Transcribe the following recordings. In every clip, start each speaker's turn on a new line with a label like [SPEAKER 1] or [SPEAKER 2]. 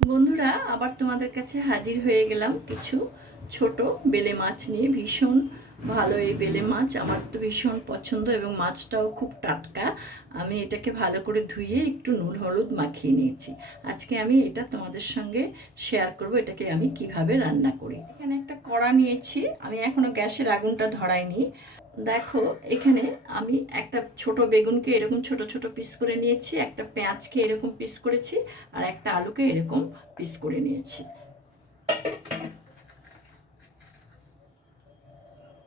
[SPEAKER 1] বন্ধুরা, আবার তোমাদের কাছে হাজির হয়ে গেলাম কিছু ছোট বেলে মাছ নিয়ে। ভীষণ ভালো এই বেলে মাছ। আমার তো ভীষণ পছন্দ এবং মাছটাও খুব টাটকা। আমি এটাকে ভালো করে ধুয়ে একটু নুন হলুদ মাখিয়ে নিয়েছি। আজকে আমি এটা তোমাদের সঙ্গে শেয়ার করব, এটাকে আমি কীভাবে রান্না করি। এখানে একটা কড়া নিয়েছি। আমি এখনও গ্যাসের আগুনটা ধরাইনি। দেখো, এখানে আমি একটা ছোট বেগুনকে এরকম ছোট ছোট পিস করে নিয়েছি, একটা পেঁয়াজকে এরকম পিস করেছি, আর একটা আলুকে এরকম পিস করে নিয়েছি।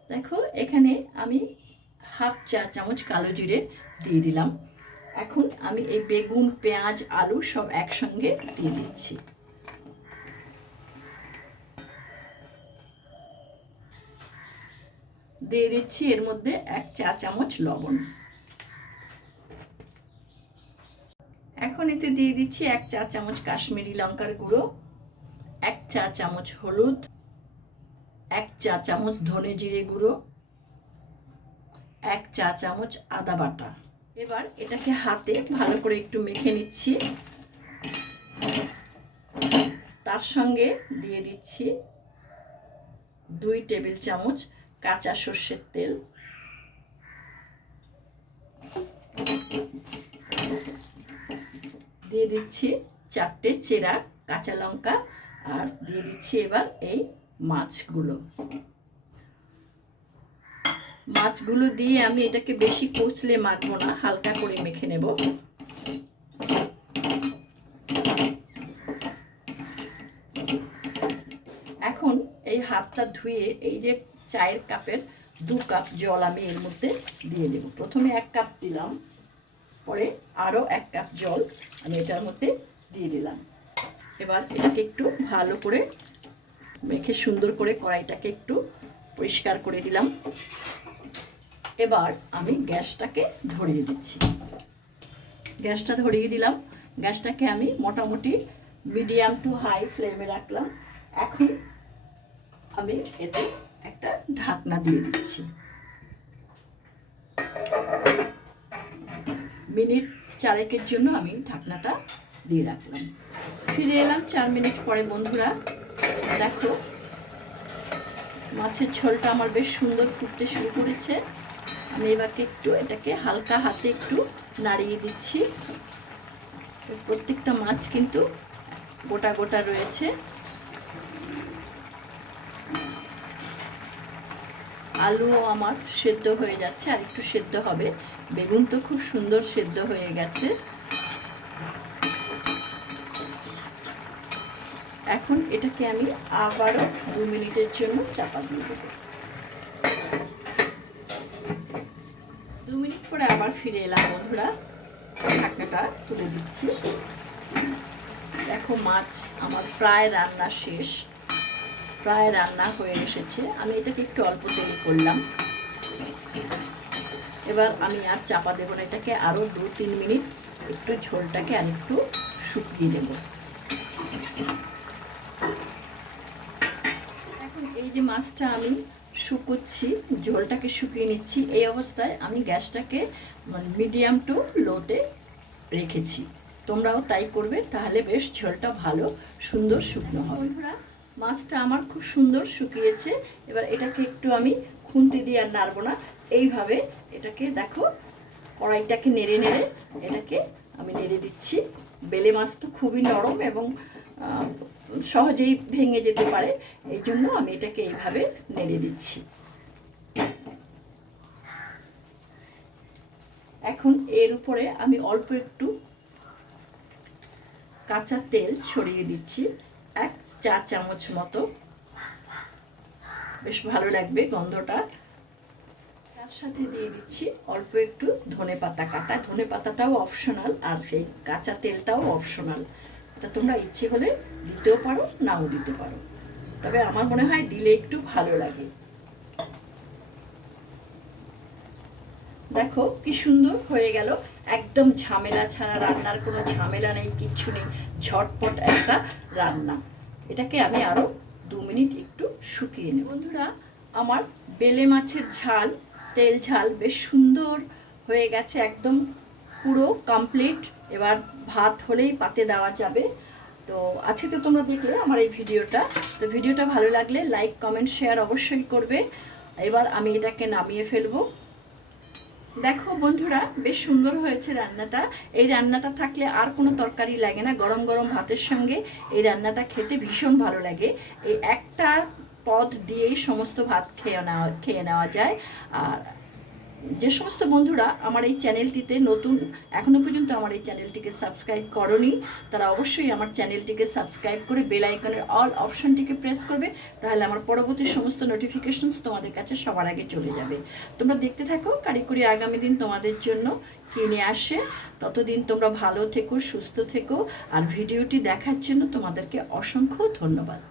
[SPEAKER 1] দেখো, এখানে আমি হাফ চা চামচ কালো জিরে দিয়ে দিলাম। এখন আমি এই বেগুন, পেঁয়াজ, আলু সব একসঙ্গে দিয়ে দিচ্ছি। দিয়ে দিচ্ছি এর মধ্যে এক চা চামচ লবণ। এখন এতে দিয়ে দিচ্ছি এক চা চামচ কাশ্মীরি লঙ্কার গুঁড়ো, এক চা চামচ হলুদ, এক চা চামচ ধনে জিরে গুঁড়ো, এক চা চামচ আদা বাটা। এবার এটাকে হাতে ভালো করে একটু মেখে নিচ্ছি। তার সঙ্গে দিয়ে দিচ্ছি দুই টেবিল চামচ কাঁচা সর্ষের তেল। দিয়ে দিচ্ছি চারটে চেরা কাঁচা লঙ্কা আর দিয়ে দিচ্ছি এবার এই মাছগুলো। মাছগুলো দিয়ে আমি এটাকে বেশি কচলে মাখবো না, হালকা করে মেখে নেব। এখন এই হাতটা ধুয়ে এই যে চায়ের কাপের দু কাপ জল আমি এর মধ্যে দিয়ে দেব। প্রথমে এক কাপ দিলাম, পরে আরও এক কাপ জল আমি এটার মধ্যে দিয়ে দিলাম। এবার এটাকে একটু ভালো করে মেখে সুন্দর করে কড়াইটাকে একটু পরিষ্কার করে দিলাম। এবার আমি গ্যাসটাকে ধরিয়ে দিচ্ছি। গ্যাসটা ধরিয়ে দিলাম। গ্যাসটাকে আমি মোটামুটি মিডিয়াম টু হাই ফ্লেমে রাখলাম। এখন আমি এতে একটা ঢাকনা দিয়ে দিচ্ছি। মিনিট চারেকের জন্য আমি ঢাকনাটা দিয়ে রাখলাম। ফিরে এলাম চার মিনিট পরে, বন্ধুরা। দেখো, মাছের ঝোলটা আমার বেশ সুন্দর ফুটতে শুরু করেছে। আমি এবারকে একটু এটাকে হালকা হাতে একটু নাড়িয়ে দিচ্ছি। প্রত্যেকটা মাছ কিন্তু গোটা গোটা রয়েছে। আলুও আমার সেদ্ধ হয়ে যাচ্ছে, আর একটু সেদ্ধ হবে। বেগুন তো খুব সুন্দর সেদ্ধ হয়ে গেছে। এখন এটাকে আমি আবারও দু মিনিটের জন্য চাপা দিয়ে দেবো। দু মিনিট পরে আবার ফিরে এলাম বন্ধুরা। ঢাকনাটা তুলে দিচ্ছি। দেখো মাছ আমার প্রায় রান্না শেষ। প্রায় রান্না হয়ে এসেছে। আমি এটাকে একটু অল্প তেল করলাম। এবার আমি আর চাপা দেবো না এটাকে আরও দু তিন মিনিট একটু ঝোলটাকে আর একটু শুকিয়ে দেবো এখন এই যে মাছটা আমি শুকোচ্ছি, ঝোলটাকে শুকিয়ে নিচ্ছি, এই অবস্থায় আমি গ্যাসটাকে মিডিয়াম টু লোতে রেখেছি। তোমরাও তাই করবে, তাহলে বেশ ঝোলটা ভালো, সুন্দর শুকনো হবে। বন্ধুরা মাছটা আমার খুব সুন্দর শুকিয়েছে। এবার এটাকে একটু আমি খুন্তি দিয়ে আর নাড়বো না। এইভাবে এটাকে দেখো, কড়াইটাকে নেড়ে নেড়ে এটাকে আমি নেড়ে দিচ্ছি। বেলে মাছ তো খুবই নরম এবং সহজেই ভেঙে যেতে পারে। এই জন্য আমি এটাকে এইভাবে নেড়ে দিচ্ছি। এখন এর উপরে আমি অল্প একটু কাঁচা তেল ছড়িয়ে দিচ্ছি। এক চা চামচ মতো। বেশ ভালো লাগবে গন্ধটা। তার সাথে দিয়ে দিচ্ছি অল্প একটু ধনে পাতা কাটা। ধনে পাতাটাও অপশনাল আর সেই কাঁচা তেলটাও অপশনাল এটা তোমরা ইচ্ছে হলে দিতেও পারো, নাও দিতে পারো। তবে আমার মনে হয় দিলে একটু ভালো লাগে। দেখো কি সুন্দর হয়ে গেল। একদম ঝামেলা ছাড়া রান্নার কোনো ঝামেলা নেই, কিচ্ছু নেই। ঝটপট একটা রান্না। এটাকে আমি আরও দু মিনিট একটু শুকিয়ে নেব। বন্ধুরা, আমার বেলে মাছের ঝাল, তেল ঝাল বেশ সুন্দর হয়ে গেছে, একদম পুরো কমপ্লিট এবার ভাত হলেই পাতে দেওয়া যাবে। তো আজকে তো তোমরা দেখলে আমার এই ভিডিওটা। তো ভিডিওটা ভালো লাগলে লাইক কমেন্ট শেয়ার অবশ্যই করবে। এবার আমি এটাকে নামিয়ে ফেলব। দেখো বন্ধুরা, বেশ সুন্দর হয়েছে রান্নাটা। এই রান্নাটা থাকলে আর কোনো তরকারি লাগে না, গরম গরম ভাতের সঙ্গে। এই রান্নাটা খেতে ভীষণ ভালো লাগে। এই একটা পদ দিয়েই সমস্ত ভাত খেয়ে নেওয়া খেয়ে নেওয়া যায়। আর যে সমস্ত বন্ধুরা আমার এই চ্যানেলটিতে নতুন এখনও পর্যন্ত আমার এই চ্যানেলটিকে সাবস্ক্রাইব করনি, তারা অবশ্যই আমার চ্যানেলটিকে সাবস্ক্রাইব করে বেল আইকনের অল অপশনটিকে প্রেস করবে, তাহলে আমার পরবর্তী সমস্ত নোটিফিকেশনস তোমাদের কাছে সবার আগে চলে যাবে। তোমরা দেখতে থাকো কারিগরি আগামী দিন তোমাদের জন্য কিনে আসে। ততদিন তোমরা ভালো থেকো, সুস্থ থেকো, আর ভিডিওটি দেখার জন্য তোমাদেরকে অসংখ্য ধন্যবাদ।